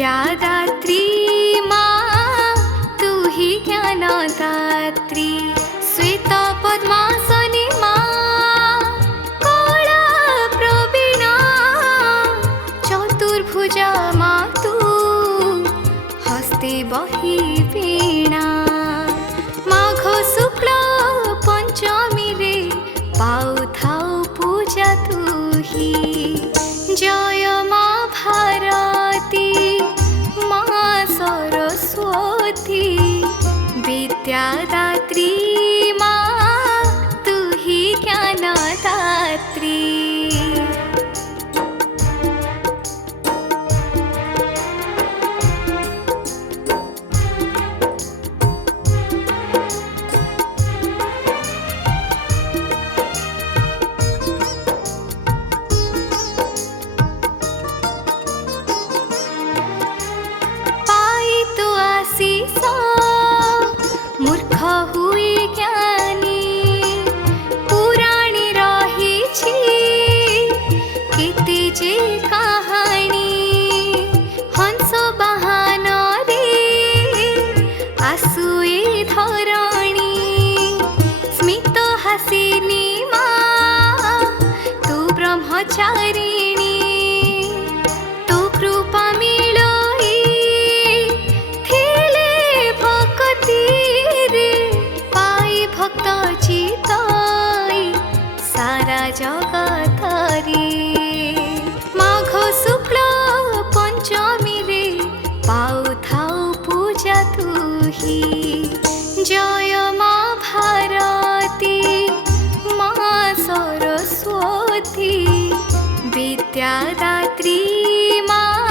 विद्यादात्री माँ तू ही ज्ञानदात्री। श्वेत पद्मासनी माँ कला प्रवीणा। चतुर्भुजा माँ तू हस्ते बही वीणा। माघ शुक्ल पंचमी रे पाउथाउ पूजा तू ही। जय माँ भारती माँ सरस्वती। विद्यादात्री माँ तू ही ज्ञानदात्री। मूर्ख हुए ज्ञानी पुराणी रहिछि केते जे कहानी। हंस बाहन रे आसुए धरणी। स्मित हासिनी माँ तू ब्रह्मचारिणी। तू कृपा मिलोई भक्त चिताई सारा जगत रे। माघ शुक्ल पंचमी रे पाउथाउ पूजा तू ही। जय माँ भारती माँ सरस्वती। विद्यादात्री माँ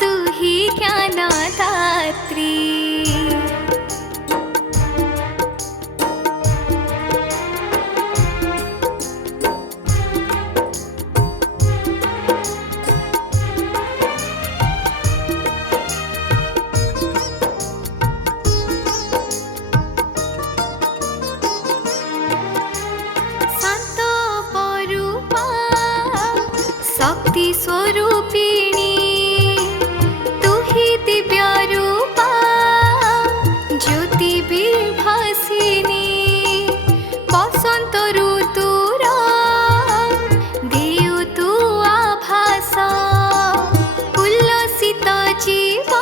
तू ही ज्ञानदात्री। शक्ति स्वरूपिणी तू ही दिव्य रूपा। ज्योति विभासिनी बसंत ऋतुर देउ तू आभास। उल्लसित जीव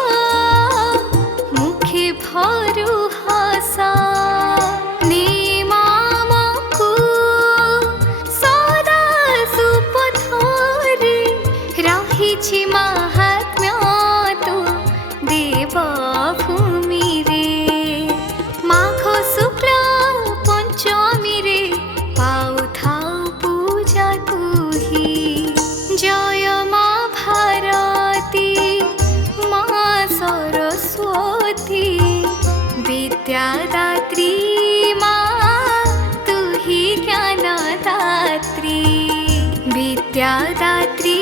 मुखे भरु हस। महात्म्य तो देवभूमि रे। माघ शुक्ल पंचमी रे पाउथाउ पूजा तू ही। जय माँ भारती माँ सरस्वती। विद्यादात्री माँ तू ही ज्ञानदात्री। विद्यादात्री